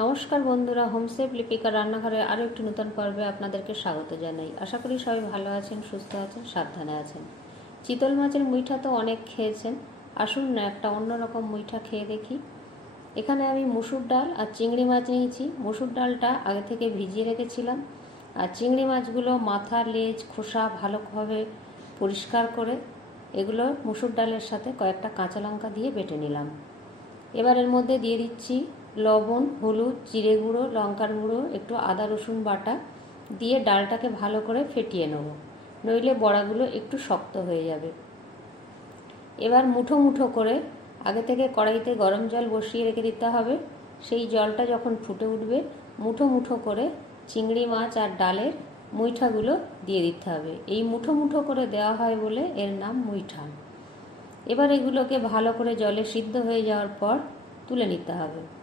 নমস্কার বন্ধুরা হোমসেফ লিপিকা রান্নাঘরে আরও একটি নতুন পর্বে আপনাদেরকে স্বাগত জানাই। আশা করি সবাই ভালো আছেন, সুস্থ আছেন, সাবধানে আছেন। চিতল মাছের মুইঠা তো অনেক খেয়েছেন। আসুন না, একটা অন্যরকম মুইঠা খেয়ে দেখি। এখানে আমি মুসুর ডাল আর চিংড়ি মাছ নিয়েছি। মুসুর ডালটা আগে থেকে ভিজিয়ে রেখেছিলাম। আর চিংড়ি মাছগুলো মাথা, লেজ, খোসা ভালোভাবে পরিষ্কার করে এগুলো মুসুর ডালের সাথে কয়েকটা কাঁচা লঙ্কা দিয়ে বেটে নিলাম। এবার এর মধ্যে দিয়ে দিচ্ছি লবণ, হলুদ, জিরে গুঁড়ো, লঙ্কার গুঁড়ো, একটু আদা রসুন বাটা দিয়ে ডালটাকে ভালো করে ফেটিয়ে নেব। নইলে বড়াগুলো একটু শক্ত হয়ে যাবে। এবার মুঠো মুঠো করে আগে থেকে কড়াইতে গরম জল বসিয়ে রেখে দিতে হবে। সেই জলটা যখন ফুটে উঠবে, মুঠো মুঠো করে চিংড়ি মাছ আর ডালের মুইঠাগুলো দিয়ে দিতে হবে। এই মুঠো মুঠো করে দেওয়া হয় বলে এর নাম মুইঠা। এবার এগুলোকে ভালো করে জলে সিদ্ধ হয়ে যাওয়ার পর তুলে নিতে হবে।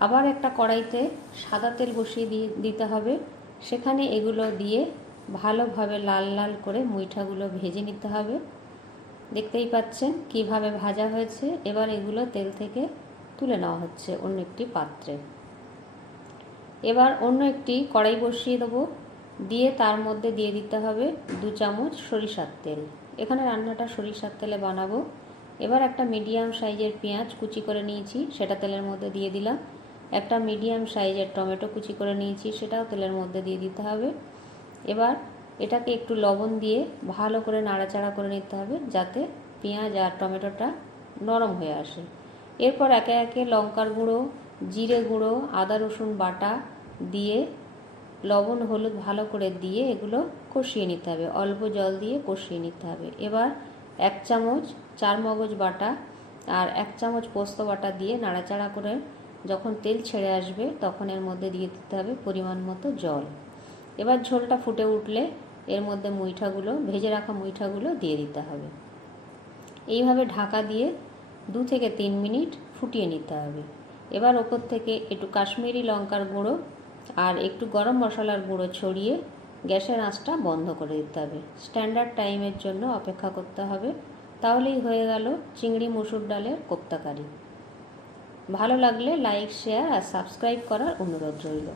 আবার একটা কড়াইতে সাদা তেল বসিয়ে দিয়ে দিতে হবে। সেখানে এগুলো দিয়ে ভালোভাবে লাল লাল করে মুইঠাগুলো ভেজে নিতে হবে। দেখতেই পাচ্ছেন কীভাবে ভাজা হয়েছে। এবার এগুলো তেল থেকে তুলে নেওয়া হচ্ছে অন্য একটি পাত্রে। এবার অন্য একটি কড়াই বসিয়ে দেবো। দিয়ে তার মধ্যে দিয়ে দিতে হবে দু চামচ সরিষার তেল। এখানে রান্নাটা সরিষার তেলে বানাবো। এবার একটা মিডিয়াম সাইজের পেঁয়াজ কুচি করে নিয়েছি। সেটা তেলের মধ্যে দিয়ে দিলাম। একটা মিডিয়াম সাইজের টমেটো কুচি করে নিয়েছি, সেটাও তেলের মধ্যে দিয়ে দিতে হবে। এবার এটাকে একটু লবণ দিয়ে ভালো করে নাড়াচাড়া করে নিতে হবে, যাতে পেঁয়াজ আর টমেটোটা নরম হয়ে আসে। এরপর একে একে লঙ্কার গুঁড়ো, জিরে গুঁড়ো, আদা রসুন বাটা দিয়ে লবণ, হলুদ ভালো করে দিয়ে এগুলো কষিয়ে নিতে হবে। অল্প জল দিয়ে কষিয়ে নিতে হবে। এবার এক চামচ চার মগজ বাটা আর এক চামচ পোস্ত বাটা দিয়ে নাড়াচাড়া করে যখন তেল ছেড়ে আসবে তখন এর মধ্যে দিয়ে দিতে হবে পরিমাণ মতো জল। এবার ঝোলটা ফুটে উঠলে এর মধ্যে মুইঠাগুলো, ভেজে রাখা মুইঠাগুলো দিয়ে দিতে হবে। এইভাবে ঢাকা দিয়ে দু থেকে তিন মিনিট ফুটিয়ে নিতে হবে। এবার ওপর থেকে একটু কাশ্মীরি লঙ্কার গুঁড়ো আর একটু গরম মশলার গুঁড়ো ছড়িয়ে গ্যাসের আঁচটা বন্ধ করে দিতে হবে। স্ট্যান্ডার্ড টাইমের জন্য অপেক্ষা করতে হবে। তাহলেই হয়ে গেল চিংড়ি, মুসুর ডালের কোপ্তাকারি। ভালো লাগলে লাইক শেয়ার আর সাবস্ক্রাইব করার অনুরোধ রইল।